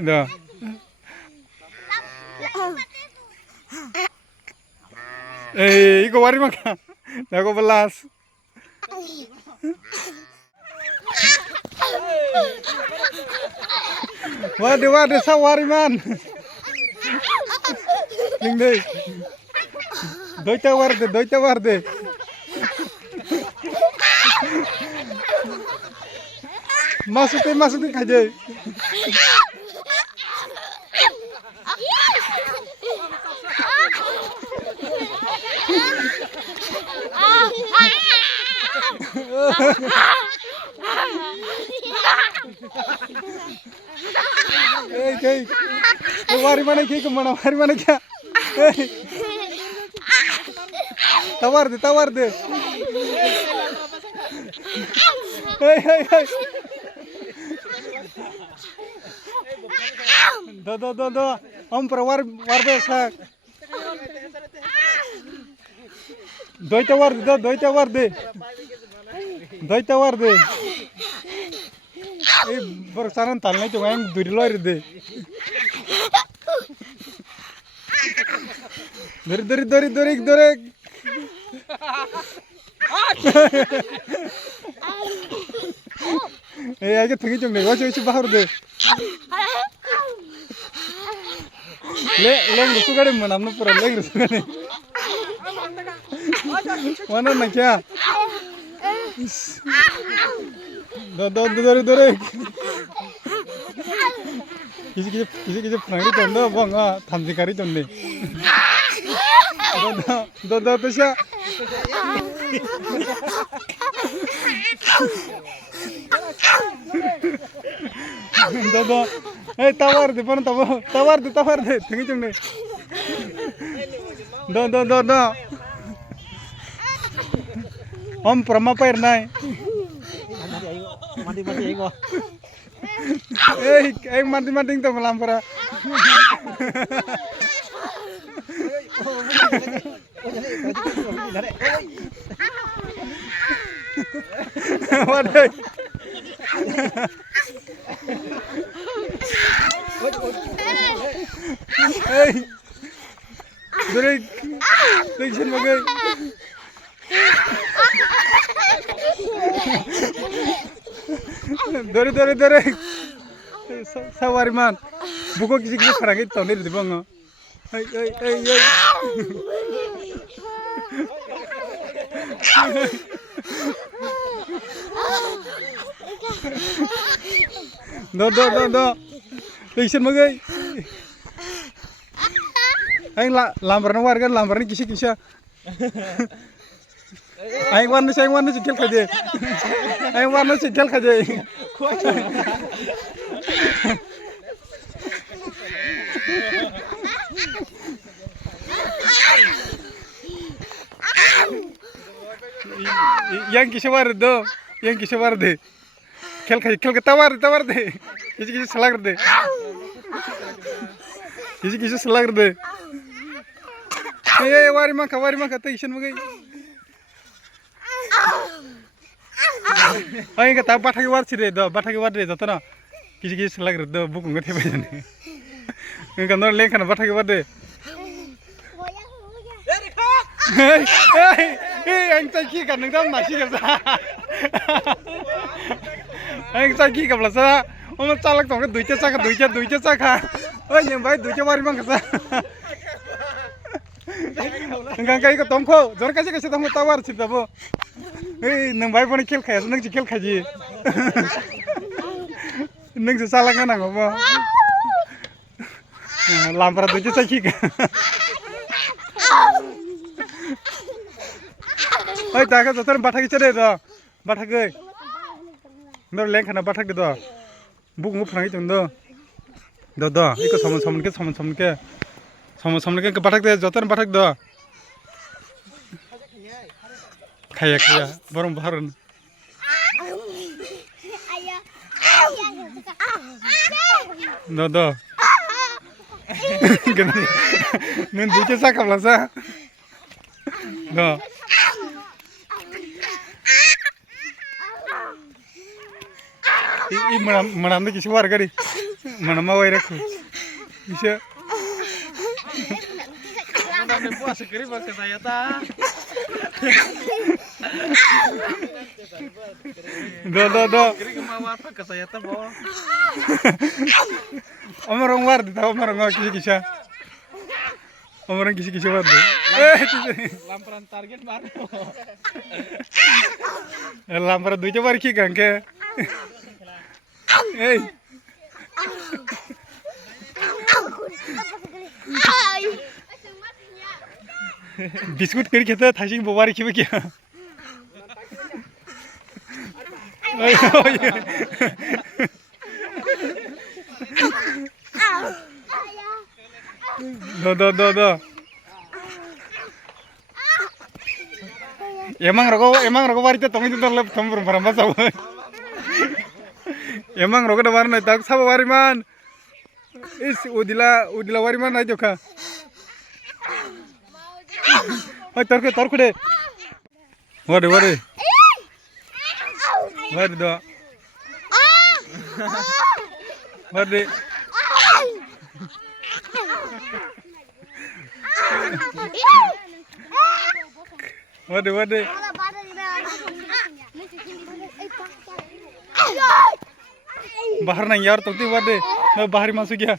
dah. Iko wari maka, aku belas. Waduh, sawari man. Ling deh. Doita warde. Masukin aja. Hey, wari mana ki kemana? Wari mana kya? Tawar deh. Hey. Do. Om perwar besak. Doita war deh. Bersaran talnya cuma yang duri luar deh. Dori. Aja tinggi cuma deh. Wajah isi bahar deh. Leng rusuh kan mana pura leng rusuh kan. Mana nak ya? Dori. Kisi pernah contoh bang thamsi kari contoh. Do tuh sih. Do. Tawar deh, tinggi cuma deh. Do. Om perma pair nai. Mati ego. Mati tuh melampara. Waduh. Dori, tension bagai. Dori. Sawari man. Buku kisi perangit tahun ini di bawah. Hey. Do. Tension bagai. Aing lamparnya warga lamparnya kisi. Aing warna sikil kaje. Yang kisi war deh. Kel ke tawar deh. Kisi selag deh. Kisi selag deh. Wari maka tension bagai. Aing kata bathagi war deh, jatuh na. Kisi selag deh, buku nggak tiba jadi. Enggak nol leng kan bathagi war deh. Aing caki kan nengdam nasi kerja. Aing caki kan belasa. Om calak tong ke duitnya saka. Oh nyambai duitnya wari mang kerja. Enggak ikut tongko. Jor kasih tongko tawar cerita bu. Nengbai pun kel kaya, neng kel kaji. Neng salah kan nggak apa. Lampar duitnya caki kan. Oi, tak ada tuh bathagi cede tuh, bathagi. Nol leng karena bathagi tuh. Buk ngup nangi tuh. Do. Iko samun ke bathagi jotan bathagi tuh. Kaya, bareng. Do. Gini, nunjuk sakam lah sa. Do. Ini menanti kisi warga di. Mana mau air aku? Bisa. Udah puas sekali pakai saya ta. Do. Kiri kemauan pakai saya ta bo. Orang war di tahu orang ngau kisah. Orang kisah war. Lamparan target baru. Lampar duit coba ki ke. Biscuit करी खेता थाशी बोवारी खिबे क्या दो emang roko bari ta tongi tor lep tom beramba sabu emang roko da warna tak sabu bari man is udila bari man ai joka Oi torku deh. Waduh. Waduh do. Waduh. Waduh. Bahar nang yaar tokti waduh. Nah bahari masuk ya.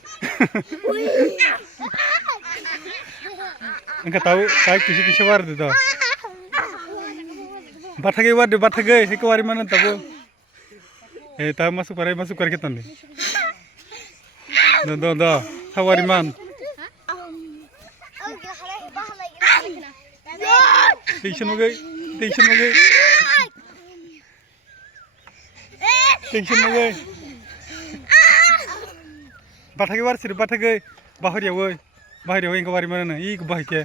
Enggak tahu kisi war itu. Bathage itu wari mana tahu. Tahu masuk kita nih. Do. Hawari man. Tension mo gay. Bathage war sir bathage bahar ya woi. Bahari yang kawari mana nih? Ih bahari ke?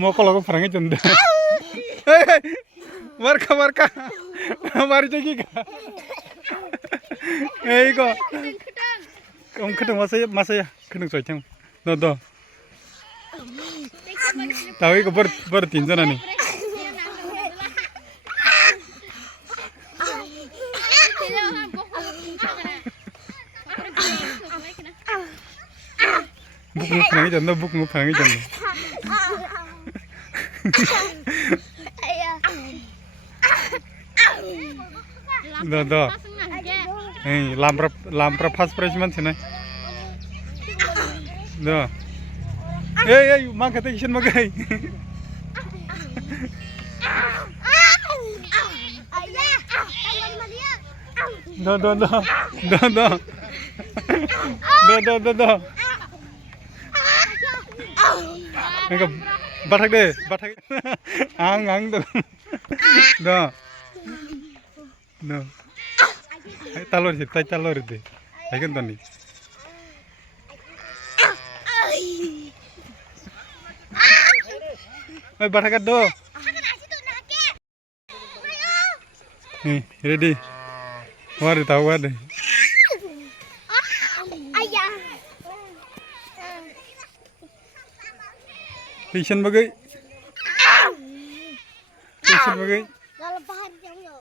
Mau kalau aku perangnya cunda. Warka. Mari ceki ka. Kok. Kamu ketemu masa ya? Ketemu cocok. Do. Tahu itu bertinju nih. Buk mau perangnya janda. Do. Lampra fast price man sih nih. Do. Mang kata isin magai. Do. Enggak bathak deh. Ang tuh. Do. Talor deh. Ayo kan nih. Bathak do. Nih, ready. Waduh tahu deh. Tension bagai.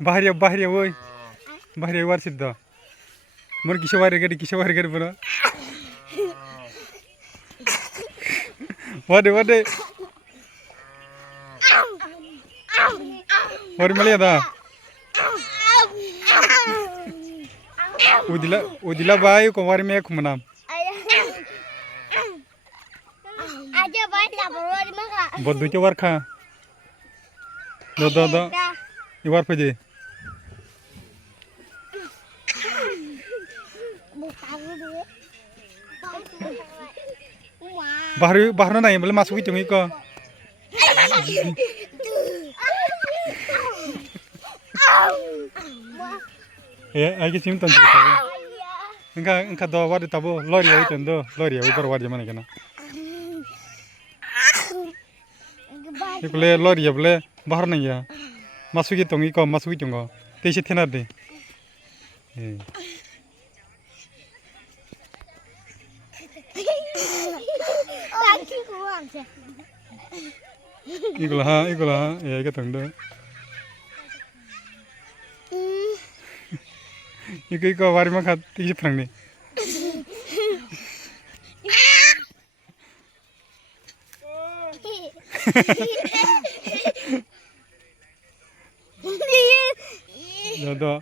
Bahar ya woi. Bahar ya war sido. Mor kisah war gadi bro. Waduh. War malia dah. Udila bayu ko war me aku menam. Aja banyak baru di mana? Bodoh ke war kah? Do. Iwar pergi. Bahar na boleh masuk itu ngiko. Ya, aja simpan tu. Engkau do war tabu lori itu do lori itu war zaman kena. Boleh lori boleh bahar na ya. Masuk itu ngiko masuk itu ngko. Tesi tenar deh. Ikulah ya kita tunggu. 이거 와리만 가 되게 프랑네. 너도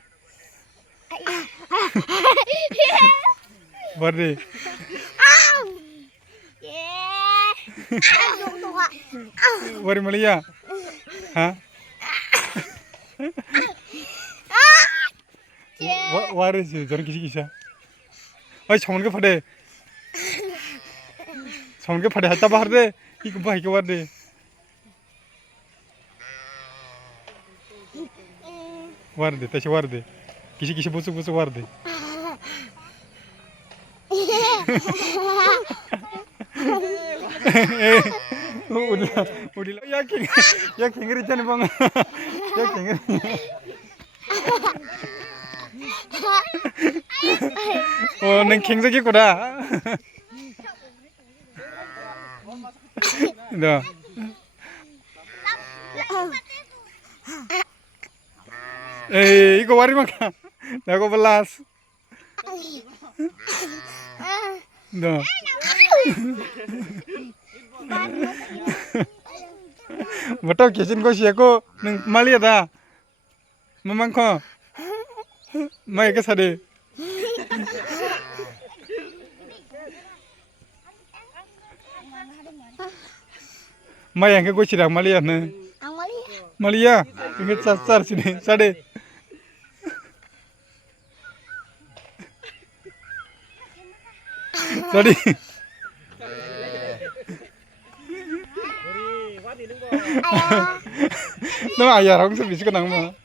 와리. 와리 말이야. 하? 와르지 저런 기시기샤. 아이 정원게 파래. 정원게 파래 하다 봐래. 이거 봐 이거 와래. 와르데 다시 와르데. 기시기시 부스부스 와르데. 우리 야 갱그리 있잖아 방금. 야 갱그리. 넌 갱석이구나. 너. 에이 이거 와리만 가. 나고 발라스. 너. Betul kisin ko siya ko nang mali ada. Mamang ko. May ka sade. May ang ko sirang mali na. Ang mali. Mali ya. Ingit sasar sini sade. Sade. No ayah orang sebisa kenang mah.